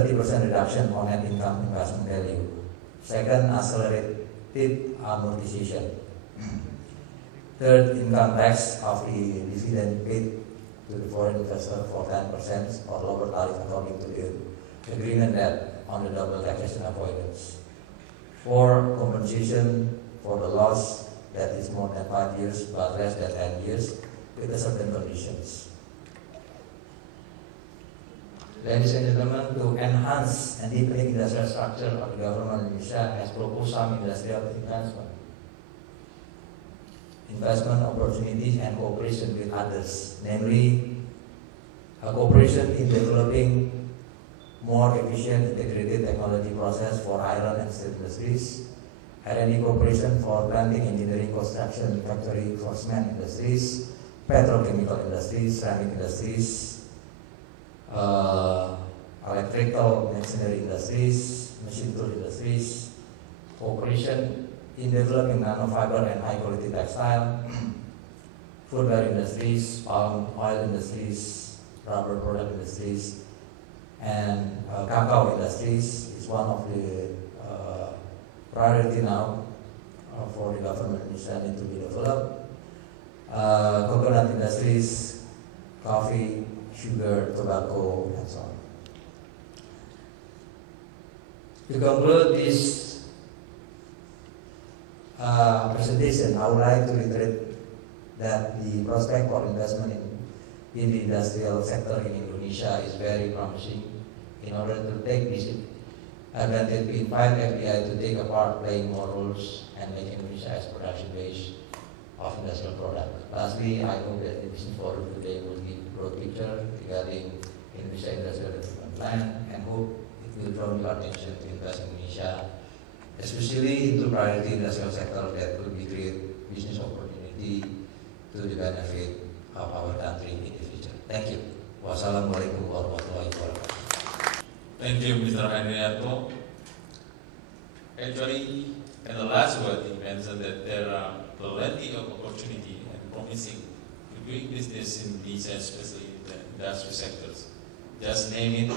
30% reduction on net income investment value. Second, accelerated amortization. Third, income tax of the dividend paid to the foreign investor for 10% or lower tariff according to the agreement that on the double taxation avoidance. Four, compensation for the loss that is more than 5 years but less than 10 years with certain conditions. Ladies and gentlemen, to enhance and deepen industrial structure of the government of Indonesia has proposed some industrial investment opportunities and cooperation with others, namely a cooperation in developing more efficient integrated technology process for iron and steel industries, R&D cooperation for planting, engineering, construction, factory, for cement industries, petrochemical industries, ceramic industries, electrical machinery industries, machine tool industries, cooperation in developing nanofiber and high quality textile, footwear industries, palm oil industries, rubber product industries, and cacao industries is one of the priority now for the government need to be developed. Coconut industries, coffee, sugar, tobacco, and so on. To conclude this presentation, I would like to reiterate that the prospect for investment in the industrial sector in Indonesia is very promising. In order to take this advantage, we invite FDI to take a part playing more roles and make Indonesia as production base of industrial products. Lastly, I hope that the business forum today will give a broad picture regarding Indonesia Industrial Development Plan and hope it will draw your attention to invest in Indonesia, especially into priority industrial sector that will be create business opportunity to the benefit of our country in the future. Thank you. Wassalamualaikum warahmatullahi wabarakatuh. Thank you, Mr. Hendriato. Actually, in the last word, he mentioned that there are plenty of opportunity and promising to doing business in these, especially in the industry sectors. Just name it,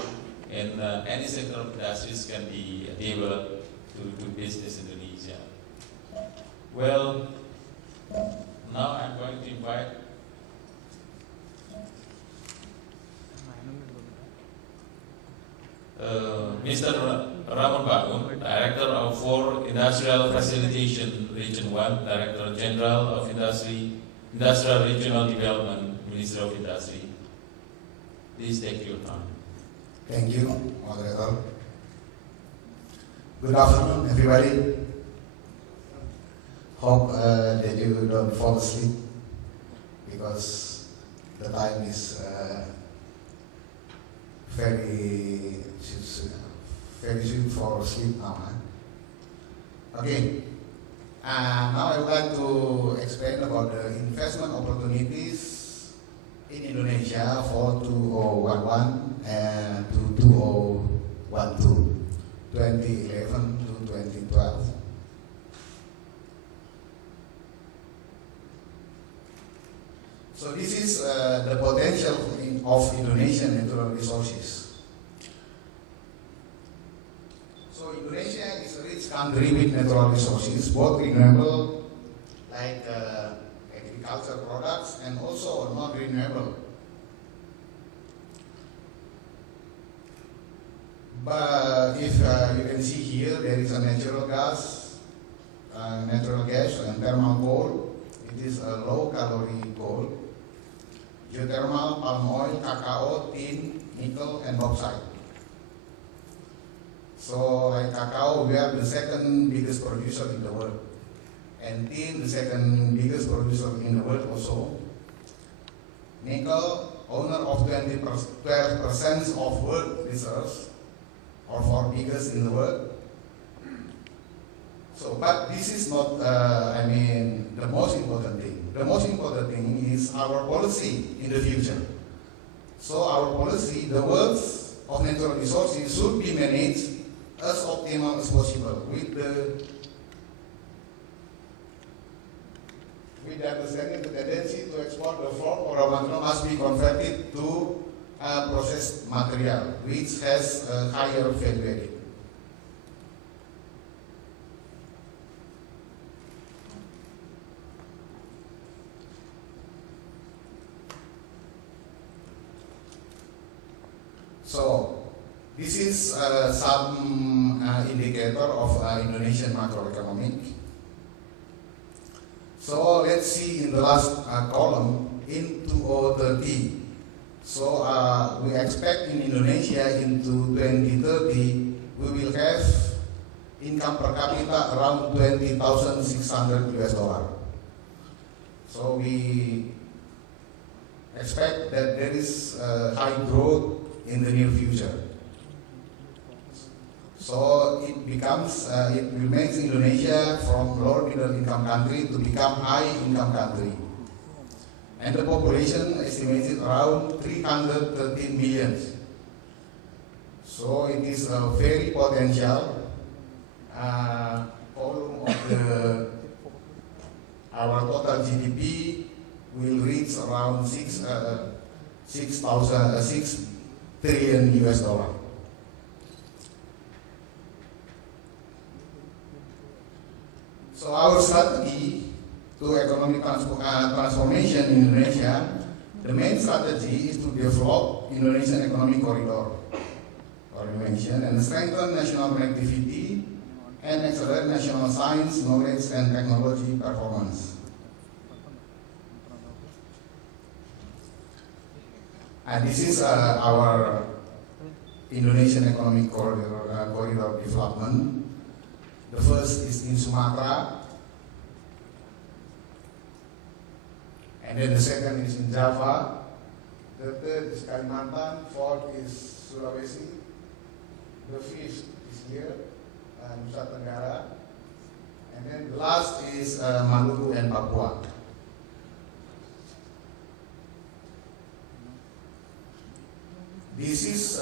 and any sector of industries can be developed to do business in Indonesia. Well, now I'm going to invite Mr. Ramon Bagum, Director of 4 Industrial Facilitation Region 1, Director General of Industrial Regional Development, Ministry of Industry. Please take your time. Thank you, Moderator. Good afternoon, everybody. Hope that you don't fall asleep because the time is very soon for sleep now. Okay. Now I would like to explain about the investment opportunities in Indonesia for 2011 and to 2012, 2011 to 2012. So this is the potential of Indonesian natural resources. So Indonesia is a rich country with natural resources, both renewable, like agriculture products, and also non-renewable. But if you can see here, there is a natural gas, and thermal coal. It is a low-calorie coal. Geothermal, palm oil, cacao, tin, nickel, and bauxite. So, like cacao, we are the second biggest producer in the world, and tin, the second biggest producer in the world also. Nickel, owner of 12% of world reserves, or 4 biggest in the world. So, but this is not, the most important thing. The most important thing is our policy in the future. So, our policy, the wealth of natural resources should be managed as optimal as possible with the understanding the tendency to export the form or raw material must be converted to processed material, which has a higher value added. So, this is some indicator of Indonesian macroeconomic. So, let's see in the last column in 2030. So, we expect in Indonesia into 2030 we will have income per capita around 20,600 US dollar. So, we expect that there is high growth in the near future. So it makes Indonesia from lower middle income country to become high income country. And the population estimated around 313 million. So it is a very potential volume of our total GDP will reach around 6 trillion US dollar. So our strategy to economic transformation in Indonesia, the main strategy is to develop Indonesian economic corridor, and strengthen national connectivity and accelerate national science, knowledge, and technology performance. And this is our Indonesian economic corridor development. The first is in Sumatra, and then the second is in Java. The third is Kalimantan. Fourth is Sulawesi. The fifth is here, Nusa Tenggara, and then the last is Maluku and Papua. This is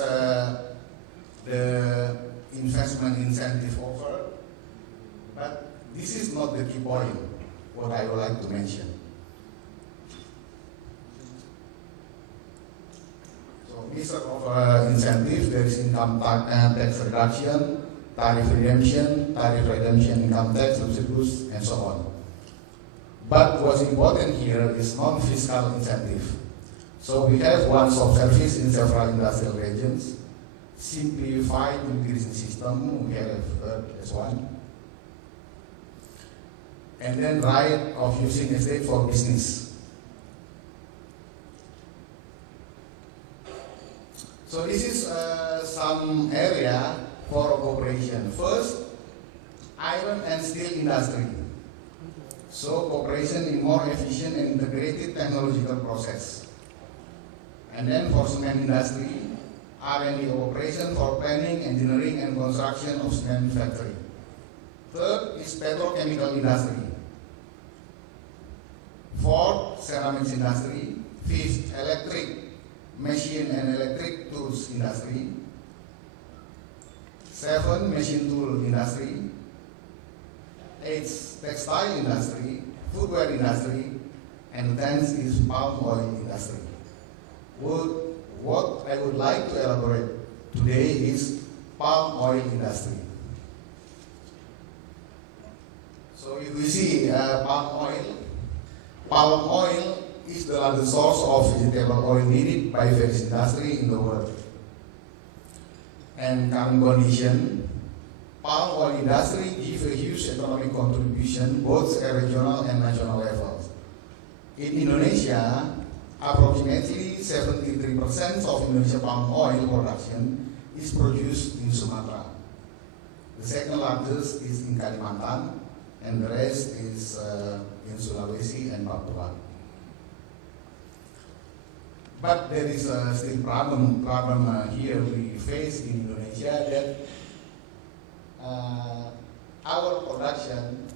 the investment incentive offer, but this is not the key point, what I would like to mention. So, these are incentives, there is income tax reduction, tariff redemption, income tax, subsidies, and so on. But what's important here is non-fiscal incentive. So we have one-stop service in several industrial regions, simplified immigration system, we have as one, and then right of using estate for business. So this is some area for cooperation. First, iron and steel industry. So cooperation in more efficient and integrated technological process. And then for cement industry, R&D operation for planning, engineering, and construction of cement factory. Third is petrochemical industry. Fourth, ceramics industry. Fifth, electric machine and electric tools industry. Seven, machine tool industry. Eight, textile industry, footwear industry, and 10 is palm oil industry. What I would like to elaborate today is palm oil industry. So if we see palm oil is the largest source of vegetable oil needed by various industry in the world. And current condition, palm oil industry gives a huge economic contribution both at regional and national levels. In Indonesia, approximately 73% of Indonesia palm oil production is produced in Sumatra. The second largest is in Kalimantan, and the rest is in Sulawesi and Papua. But there is still problem here we face in Indonesia that our production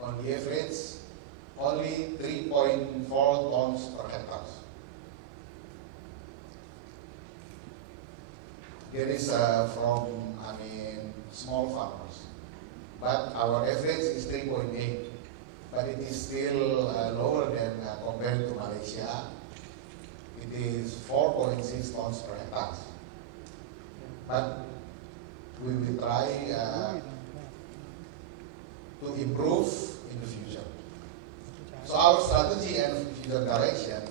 on the average only 3.4 tons per hectare. There is from small farmers, but our average is 3.8, but it is still lower than compared to Malaysia it is 4.6 tons per hectare. But we will try to improve in the future. So our strategy and future direction,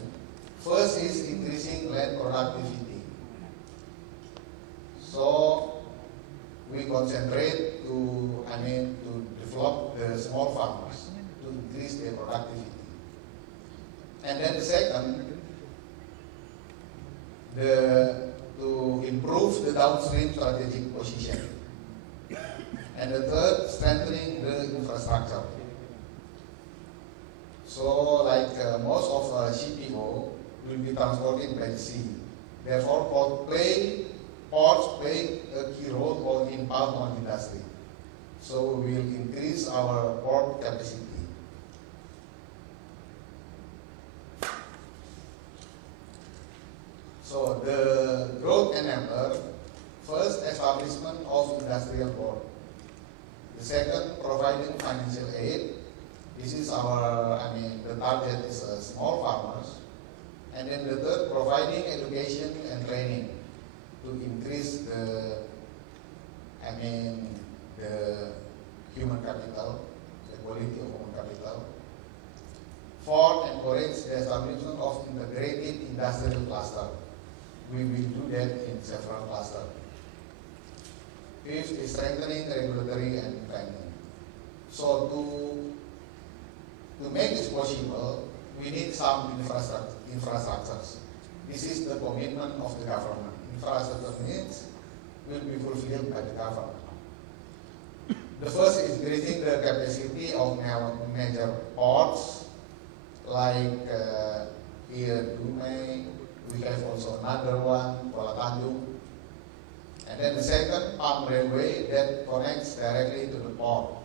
first is increasing land productivity. So we concentrate to develop the small farmers to increase their productivity. And then the second, to improve the downstream strategic position. And the third, strengthening the infrastructure. So like most of CPO will be transported by the sea. Therefore, ports play a key role in palm oil industry. So we will increase our port capacity. So the growth enabler, first, establishment of industrial board. The second, providing financial aid. This is our, the target is small farmers. And then the third, providing education and training to increase the human capital, the quality of human capital. Fourth, encourage the establishment of integrated industrial cluster. We will do that in several clusters. Fifth is strengthening regulatory and planning. So to make this possible, we need some infrastructures. This is the commitment of the government. Infrastructure needs will be fulfilled by the government. The first is increasing the capacity of major ports, like here Dumai. We have also another one, Kuala Tanjung. And then the second, palm railway that connects directly to the port.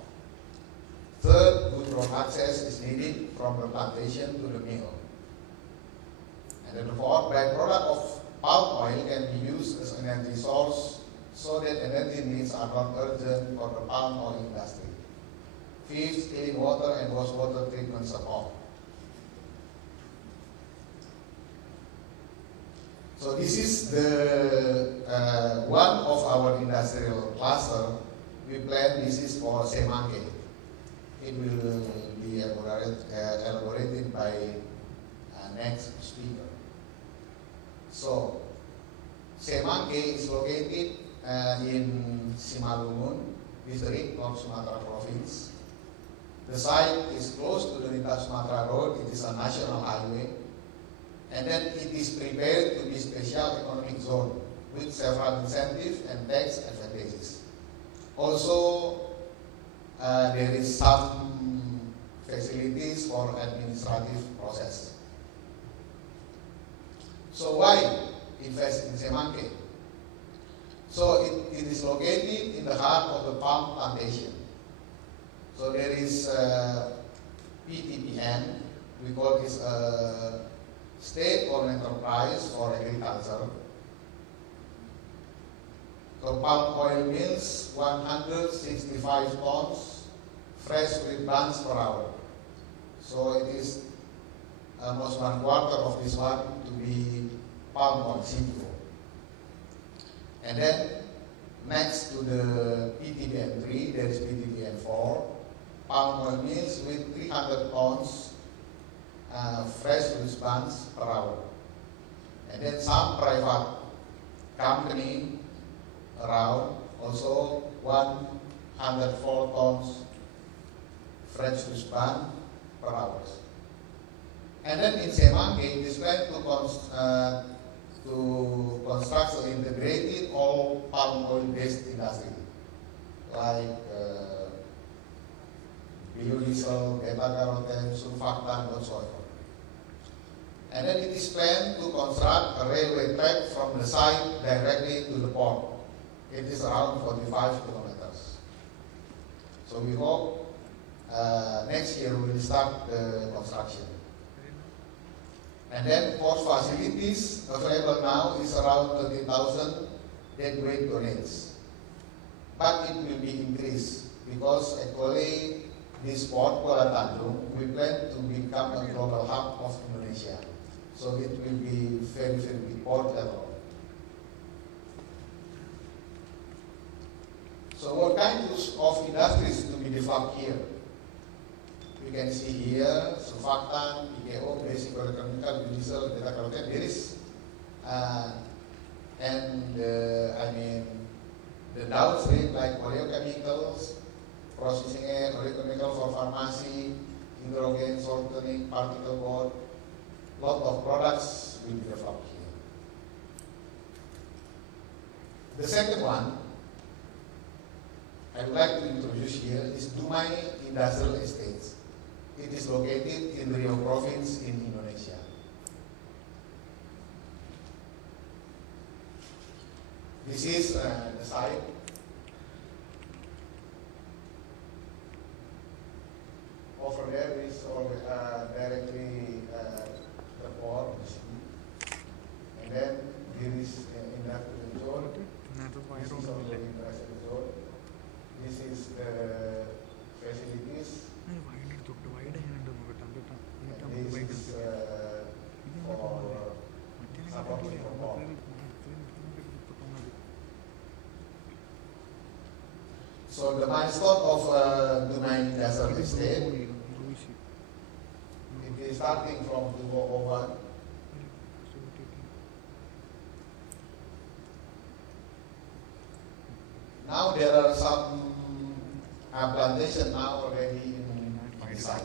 Third, good road access is needed from the plantation to the mill. And then the fourth, byproduct of palm oil can be used as an energy source so that energy needs are not urgent for the palm oil industry. Fifth, clean water and wastewater treatment support. So this is the one of our industrial cluster. We plan this is for Semangke. It will be elaborated by next speaker. So Semangke is located in Simalungun district, North Sumatra province. The site is close to the Lintas Sumatra Road. It is a national highway. And then it is prepared to be special economic zone with several incentives and tax advantages. Also, there is some facilities for administrative process. So why invest in Semangke? So it is located in the heart of the palm plantation. So there is PTPN, we call this state-owned enterprise for agriculture. So palm oil means 165 tons fresh fruit bunch per hour. So it is almost 1/4 of this one to be palm oil CPO. And then next to the PTPN 3, there is PTPN 4. Palm oil means with 300 tons fresh fruit bunch per hour. And then some private company around also 104 tons fresh fruit bunch per hour. And then in Semangke, it is planned to construct an integrated all palm oil based industry like biodiesel, beta-carotene, surfactant, whatsoever. And then it is planned to construct a railway track from the site directly to the port. It is around 45 kilometers. So we hope next year we will start the construction. And then port facilities available now is around 30,000 deadweight tonnage. But it will be increased because actually this port, Kuala Tanjung, we plan to become a global hub of Indonesia. So it will be very, very big port level. So what kinds of industries to be developed here? You can see here, surfactant, PKO, basic petrochemical, diesel, beta carotene. There is, the downstream like oleochemicals, processing air, oleochemical for pharmacy, hydrogen, shortening, particle board. Lot of products will be developed here. The second one I would like to introduce here is Dumai Industrial Estates. It is located in Riau Province in Indonesia. This is the site. Over there is directly the port, and then there is industrial zone. This is also industrial zone. This is the facilities. And this is for supporting the port. So the milestone of Dumai Industrial Estate, it is starting from 2001. Now there are some plantation now already in the site.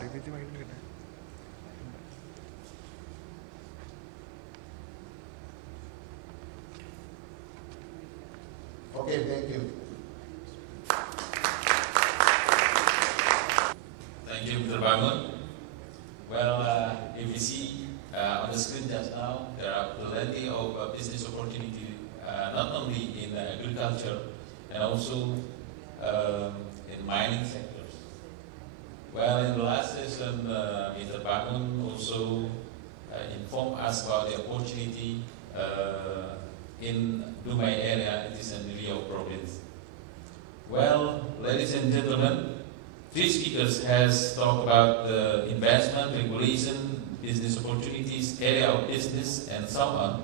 Okay, thank you. Thank you, Mr. Bangun. Well, if you see on the screen just now, there are plenty of business opportunity, not only in agriculture and also in mining sectors. Well, in the last session, Mr. Bangun also informed us about the opportunity in Dumai area. It is in Riau province. Well, ladies and gentlemen, three speakers has talked about the investment, regulation, business opportunities, area of business, and so on.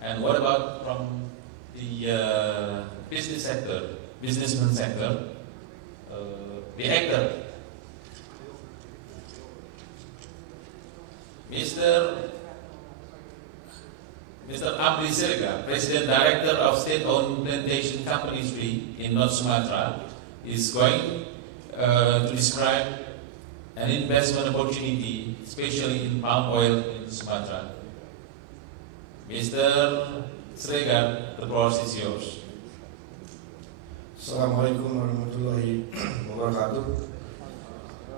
And what about from the business sector, businessman sector, the actor? Mr. Amri Sirga, President Director of State-Owned Plantation Company 3 in North Sumatra, is going to describe an investment opportunity, especially in palm oil in Sumatra. Mr. Sregar, the floor is yours. Assalamualaikum warahmatullahi wabarakatuh.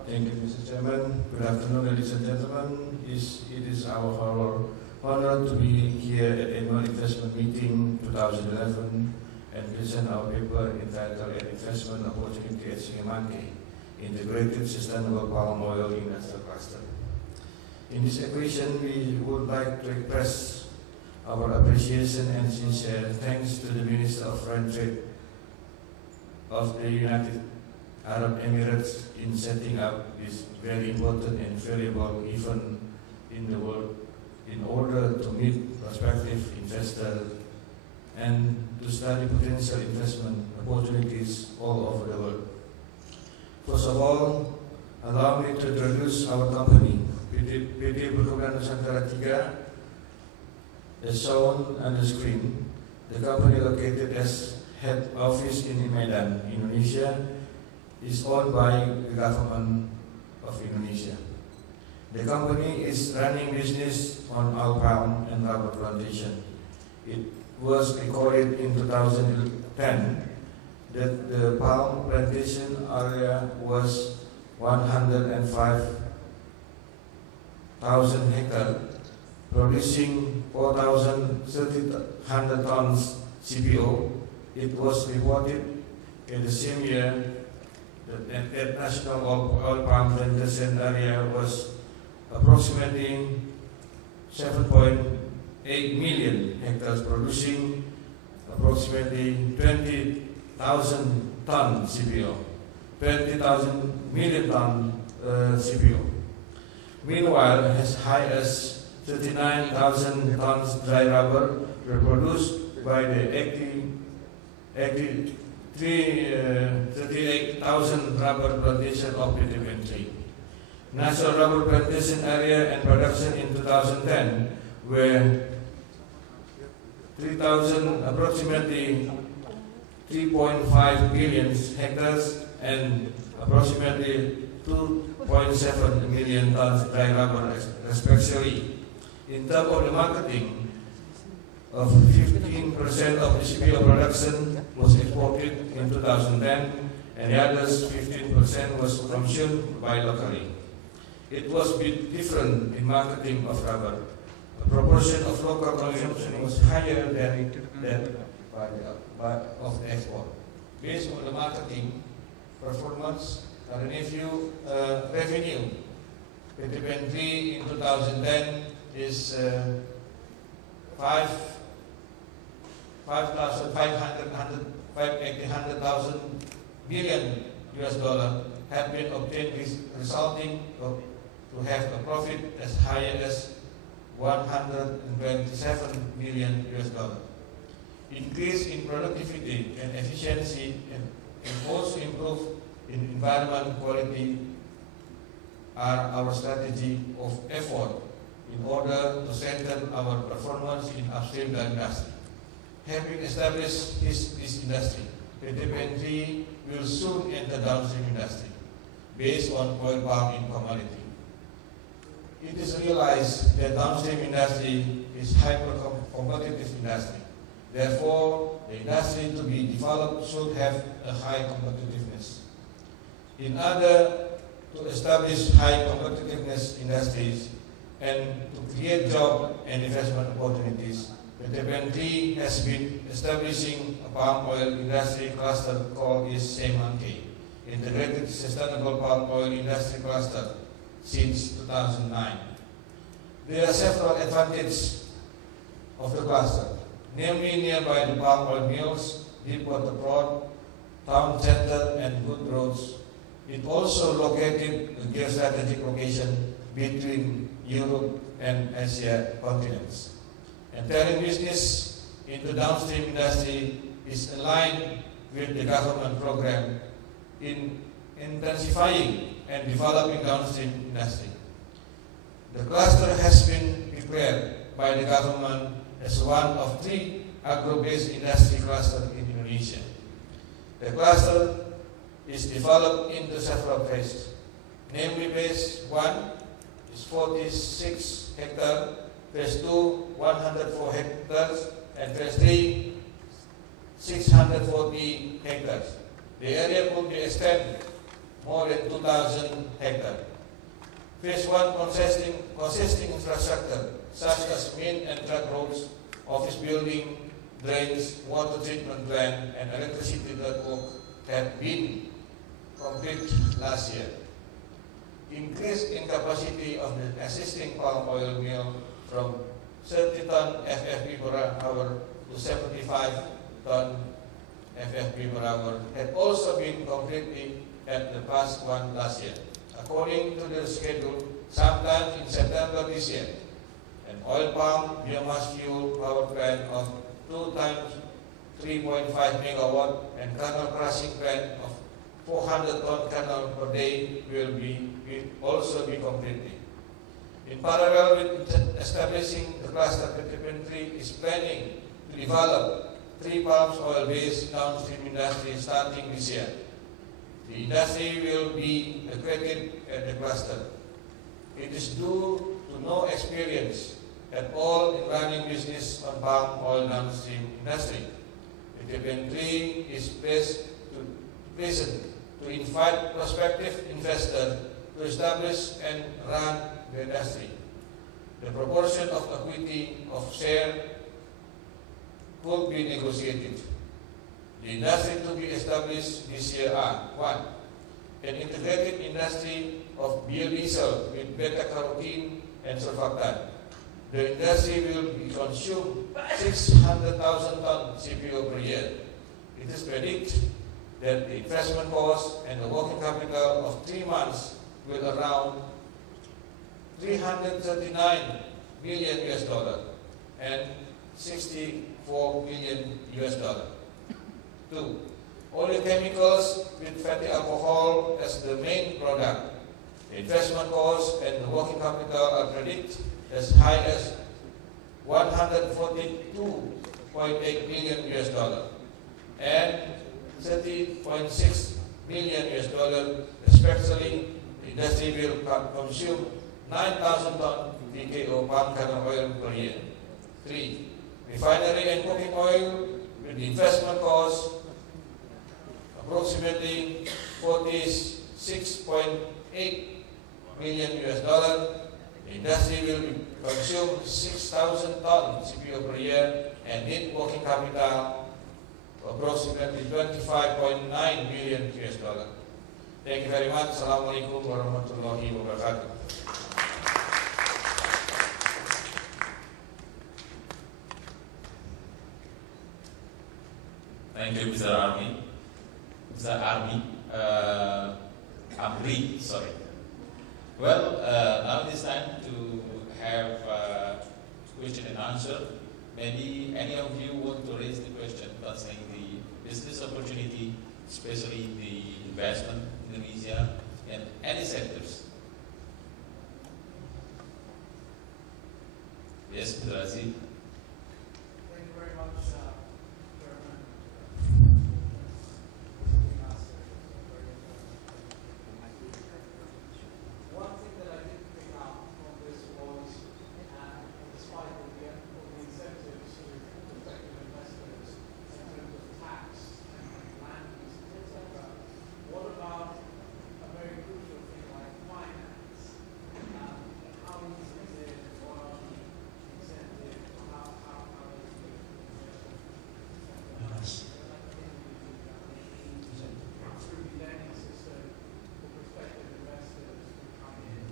Thank you, Mr. Chairman. Good afternoon, ladies and gentlemen. It is our honor to be here at annual investment meeting 2011 and present our paper entitled An Investment Opportunity at Singamangke, Integrated Sustainable Palm Oil Industrial Cluster. In this occasion, we would like to express our appreciation and sincere thanks to the Minister of Foreign Trade of the United Arab Emirates in setting up this very important and valuable event in the world in order to meet prospective investors and to study potential investment opportunities all over the world. First of all, allow me to introduce our company, PT Perkebunan Nusantara 3, as shown on the screen. The company, located as head office in Medan, Indonesia, is owned by the government of Indonesia. The company is running business on oil palm and rubber plantation. It was recorded in 2010 that the palm plantation area was 105,000 hectares, producing 4,300 tons CPO. It was reported in the same year that national oil palm plantation area was approximately 7.8 million hectares, producing approximately 20,000 ton CPO, 20,000 million ton CPO. Meanwhile, as high as 39,000 tons dry rubber were produced by the 38,000 rubber plantation of the country. National rubber plantation area and production in 2010 were approximately 3.5 billion hectares and approximately 2.7 million tons dry rubber respectively. In terms of the marketing, of 15% of ECPO production was exported in 2010 and the others 15% was consumed by locally. It was a bit different in marketing of rubber. The proportion of local consumption was higher than of the export. Based on the marketing performance, revenue PT in 2010 is 500,000 billion US dollar have been obtained, resulting to have a profit as high as 127 million US dollar. Increase in productivity and efficiency and also improve in environment quality are our strategy of effort in order to strengthen our performance in upstream industry. Having established this industry, PT will soon enter downstream industry based on oil palm in commodity. It is realized that downstream industry is hyper-competitive industry. Therefore, the industry to be developed should have a high competitiveness. In order to establish high competitiveness industries and to create job and investment opportunities, the PT has been establishing a palm oil industry cluster called SEMANKE, Integrated Sustainable Palm Oil Industry Cluster, since 2009. There are several advantages of the cluster, namely nearby the palm oil mills, deep water port, town center, and good roads. It also located a geostrategic location between Europe and Asia continents. Entering business into downstream industry is aligned with the government program in intensifying and developing downstream industry. The cluster has been prepared by the government as one of 3 agro-based industry clusters in Indonesia. The cluster is developed into several phases. Namely, phase 1 is 46 hectares, phase 2 104 hectares, and phase 3 640 hectares. The area could be extended more than 2,000 hectares. Phase 1 consisting infrastructure such as main and truck roads, office building, drains, water treatment plant, and electricity network have been completed last year. Increase in capacity of the existing palm oil mill from 30 ton FFB per hour to 75 ton FFB per hour had also been completed at the past one last year. According to the schedule, sometime in September this year, an oil palm biomass fuel power plant of 2 times 3.5 megawatt and kernel crushing plant of 400 ton kernel per day will also be completed. In parallel with establishing the cluster, PT is planning to develop 3 palm oil-based downstream industry starting this year. The industry will be accredited at the cluster. It is due to no experience at all in running business on palm oil downstream industry. PT is pleased to invite prospective investors to establish and run the industry. The proportion of equity of share could be negotiated. The industry to be established this year are 1. An integrated industry of biodiesel with beta-carotene and surfactant. The industry will consume 600,000 tons CPO per year. It is predicted that the investment cost and the working capital of 3 months will around 339 billion US dollar and 64 billion US dollar. 2. Oleochemicals with fatty alcohol as the main product. The investment cost and the working capital are predicted as high as 142.8 billion US dollar and 30.6 billion US dollar respectively. The industry will consume 9,000 tons PKO palm kernel oil per year. 3. Refinery and cooking oil with the investment cost approximately 46.8 million US dollar. The industry will consume 6,000 tons CPO per year and need working capital approximately 25.9 million US dollar. Thank you very much. Assalamualaikum warahmatullahi wabarakatuh. Thank you, Mr. Army. Mr. Amri, sorry. Well, now it is time to have question and answer. Maybe any of you want to raise the question concerning the business opportunity, especially the investment in Indonesia and any sectors. Yes, Mr. Aziz. Thank you very much, Chairman. One thing that I did pick out from this was, despite the incentives to prospective investors in terms of tax and land use, etc., what about a very crucial thing like finance? How easy is it, what are the incentives, how does the through the lending system for prospective investors to come in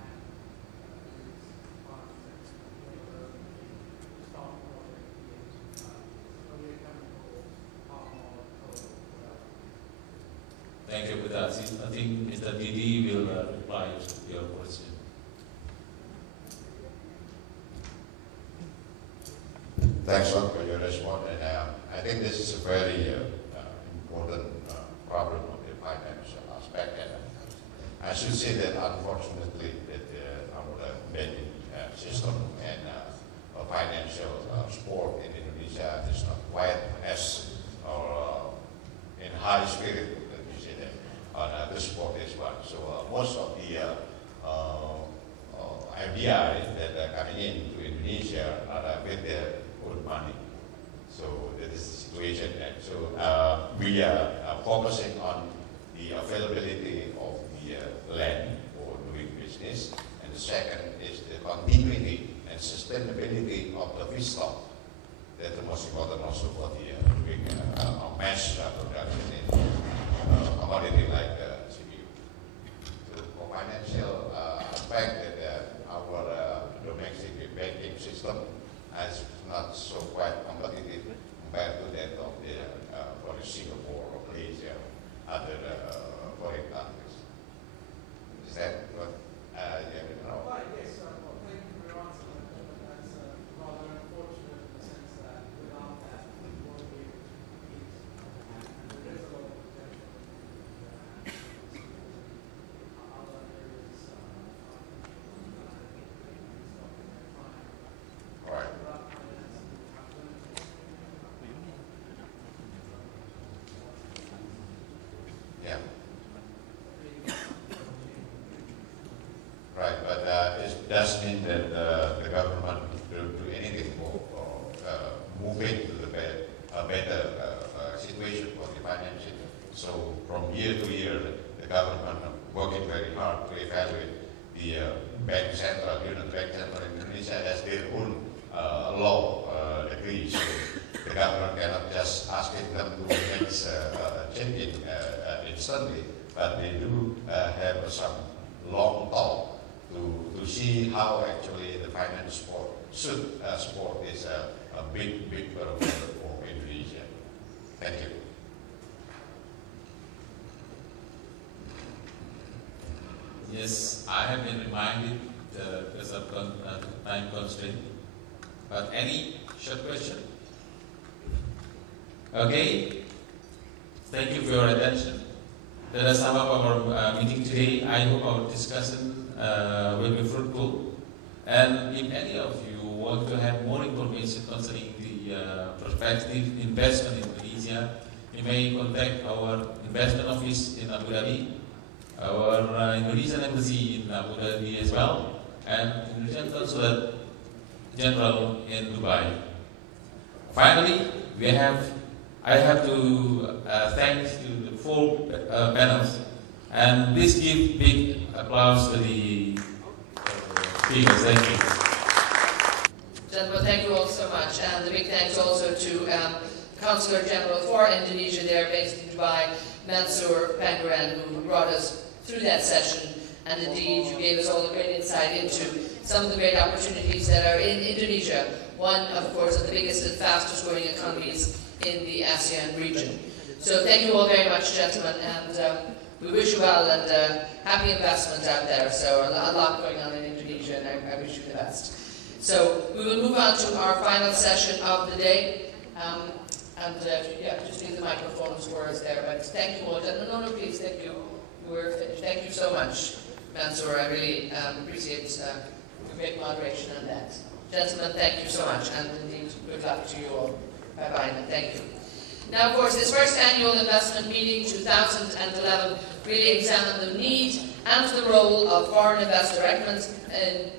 and use funds and start a project in oleochemical, palm oil, coal, whatever. Thank you, Mr. Aziz. I think Mr. Didi will reply to your question. Thanks a lot for your response, and I think this is a very important problem of the financial aspect. And I should say that unfortunately, that our banking system and financial sport in Indonesia is not quite as in high spirit, let me say that, on the sport as well. So most of the FDI that are coming into Indonesia are with their own money. So that is the situation. And so we are focusing on the availability of the land for doing business. And the second is the continuity and sustainability of the feedstock. That's the most important also for the doing mass production in commodity like CPU. So for financial aspect, that our domestic banking system is not so quite competitive compared to that of the for Singapore or Malaysia, other foreign countries. Is that what you know? Right, yes, well, thank you for your answer. That's rather unfortunate in the sense that without that, we won't be able to compete. And there is a lot of potential in other areas All right. without financing, we have limited. Yeah. Right, but it does mean that the government will do anything for moving to the better situation for the financing. So from year to year, the government working very hard to evaluate the bank central, unit bank central in Indonesia has their own law decrees. So the government cannot just asking them to make changing instantly, but they do have some long talk to see how actually the finance sport sport is a big problem for Indonesia. Thank you. Yes, I have been reminded because of time constraint. But any short question? Okay. Thank you for your attention. That is sum up our meeting today. I hope our discussion will be fruitful. And if any of you want to have more information concerning the prospective investment in Indonesia, you may contact our investment office in Abu Dhabi, our Indonesian embassy in Abu Dhabi as well, and Indonesian Consulate General in Dubai. Finally, I have to thank to the full panels, and please give big applause to the speakers. Thank you. Gentlemen, thank you all so much, and a big thanks also to Consular General for Indonesia there, based in Dubai, Mansour Pangeran, who brought us through that session, and indeed you gave us all a great insight into some of the great opportunities that are in Indonesia, one, of course, of the biggest and fastest growing economies in the ASEAN region. So thank you all very much, gentlemen, and we wish you well and happy investment out there. So a lot going on in Indonesia, and I wish you the best. So we will move on to our final session of the day. Just leave the microphones for us there. But thank you all, gentlemen. No, please, thank you. We're finished. Thank you so much, Mansour. I really appreciate your great moderation on that. Gentlemen, thank you so much, and indeed, good luck to you all. Bye-bye, and thank you. Now, of course, this first annual investment meeting, 2011, really examined the need and the role of foreign investor recommends in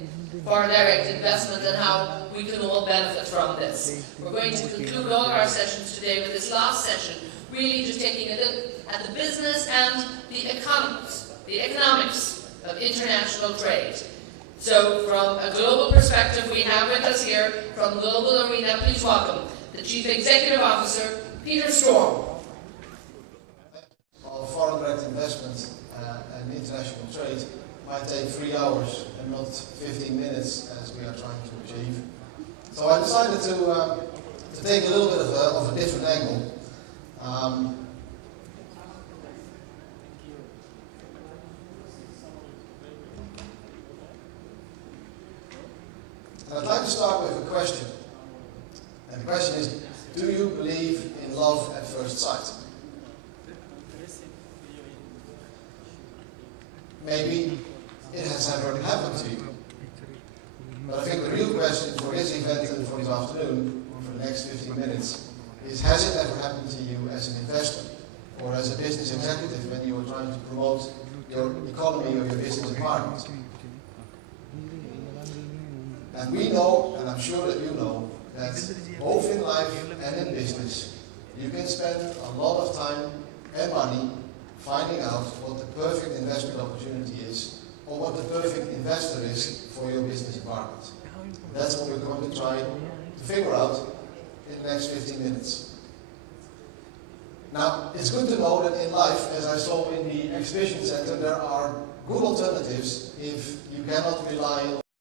foreign direct investment and how we can all benefit from this. We're going to conclude all of our sessions today with this last session, really just taking a look at the business and the economics of international trade. So from a global perspective, we have with us here from Global Arena, please welcome the Chief Executive Officer, Peter Storm. Of foreign direct investment and international trade might take 3 hours and not 15 minutes as we are trying to achieve. So I decided to take a little bit of a different angle. And I'd like to start with a question. And the question is, do you believe in love at first sight? Maybe it has never happened to you. But I think the real question for this event and for this afternoon, or for the next 15 minutes, is has it ever happened to you as an investor or as a business executive when you are trying to promote your economy or your business environment? And we know, and I'm sure that you know, that both in life and in business, you can spend a lot of time and money finding out what the perfect investment opportunity is, or what the perfect investor is for your business environment. That's what we're going to try to figure out in the next 15 minutes. Now, it's good to know that in life, as I saw in the exhibition center, there are good alternatives if you cannot rely